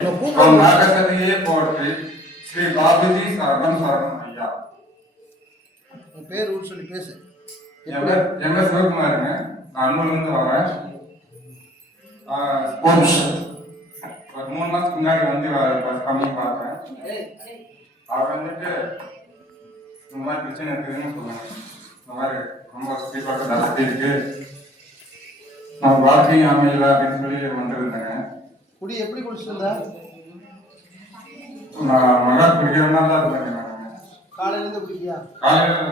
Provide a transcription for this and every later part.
நாகசதியே போற்றி ஸ்ரீ பாபுஜி சரணம் சரணம் ஐயா. பேர் ஊர் சொல்லி பேசு. என் பேர் சிவகுமாருங்க. நான் அன்பூர்லேருந்து வரேன். ஒரு 3 மாசத்துக்கு முன்னாடி வந்து கம்மி பார்த்தேன். அவர் வந்துட்டு இந்த மாதிரி பிரச்சனை இருக்குதுன்னு சொன்னாங்க. இந்த மாதிரி ரொம்ப ஸ்பீடாக ஜாஸ்தி இருக்கு, நான் வாழ்க்கை அமையல அப்படின்னு சொல்லி வந்துருந்தேங்க. குடி எப்படி குடிச்சிருந்தா? நான் மகா குடிக்கிறதுனால தான் இருந்தேங்க. நான் காலையிலேருந்து குடிக்கியா? காலையில்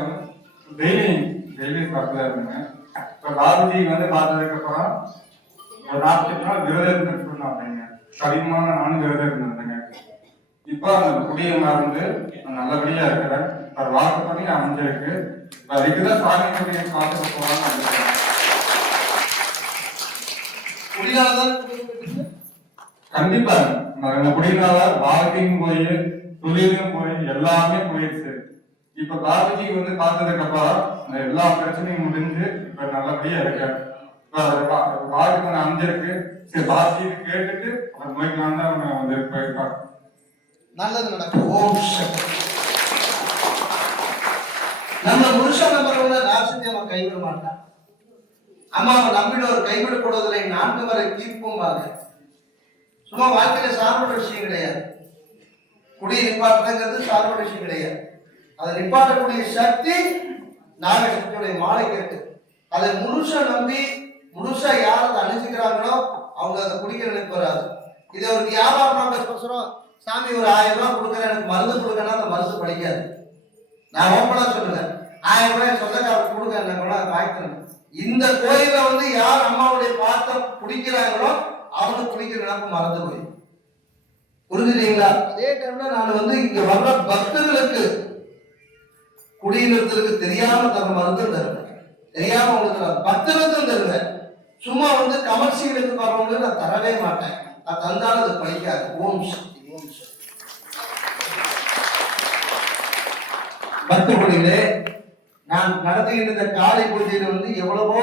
டெய்லி பார்த்து இருந்தேங்க. இப்போ பாபுஜி வந்து பார்த்ததுக்கப்புறம் ஒரு 40 நாள் விரதம் இருந்துட்டு சொன்னாங்க. கடினமான நானும் விரதம் இருந்திருந்தேங்க. இப்போ அந்த குடியை மறந்து நல்லபடியா இருக்கிறேன். ஒரு வாக்கு பண்ணி அமைஞ்சிருக்கு. அதுக்குதான் சாமி குடியை பார்த்துட்டு போகலான்னு. கண்டிப்பா இந்த குடியினால வாழ்க்கையும் போய் தொழிலும் போய் எல்லாமே போயிடுச்சு. இப்ப பாபுஜி வந்து பார்த்ததுக்கு அப்புறம் எல்லா பிரச்சனையும் முடிஞ்சு இப்ப நல்லபடியா இருக்கேன். வாழ்க்கை கொஞ்சம் அமைஞ்சிருக்கு. சரி, பாபுஜி கேட்டுட்டு அவர் போய்க்கலாம் தான் வந்து போயிருக்காங்க. நல்லது நடக்கும். ஓம் சக்தி. நம்ம புருஷ நம்பர்களை ராசியமா கைவிட மாட்டான். அம்மாவை நம்பினவர் கைவிடப்படுவதில்லை, 4 வரை தீர்ப்பும் வாங்க. சும்மா வாழ்க்கையில சார்புற விஷயம் கிடையாது. குடியை நிப்பாட்டுறது சார்புற விஷயம் கிடையாது. அதை நிப்பாட்டக்கூடிய சக்தி நாகசக்தியுடைய மாலைக்கு இருக்கு. அதை முழுசா நம்பி முழுசா யார் அதை அணிஞ்சுக்கிறாங்களோ அவங்க அதை குடிக்கிற நினைப்பு வராது. இதை ஒரு வியாபாரம் சாமி ஒரு 1000 ரூபாய் கொடுக்குறேன், எனக்கு மருந்து கொடுக்கணும், அந்த மருந்து படிக்காது. நான் ஓப்பனா சொல்லுவேன், 1000 ரூபாய் சொந்தக்காரருக்கு கொடுக்க என்ன வாய்க்கணும். இந்த கோயில வந்து யார் அம்மாவுடைய பாத்திரம் குடிக்கிறாங்களோ அவங்க குடிக்கிற நினைப்பு மறந்து போய் புரிஞ்சுட்டீங்களா? அதே டைம்ல நான் வந்து இங்க வர்ற பக்தர்களுக்கு குடியினத்திற்கு தெரியாம தர மருந்து தருவேன், தெரியாம உங்களுக்கு பக்தர்களுக்கும் தருவேன். சும்மா வந்து கமர்ஷியலுக்கு வரவங்களுக்கு நான் தரவே மாட்டேன். நான் தந்தாலும் அது படிக்காது. ஓம் சக்தி, ஓம் சக்தி. பக்தர்களே, நான் நடத்துகின்ற காலை பூஜையில வந்து எவ்வளவோ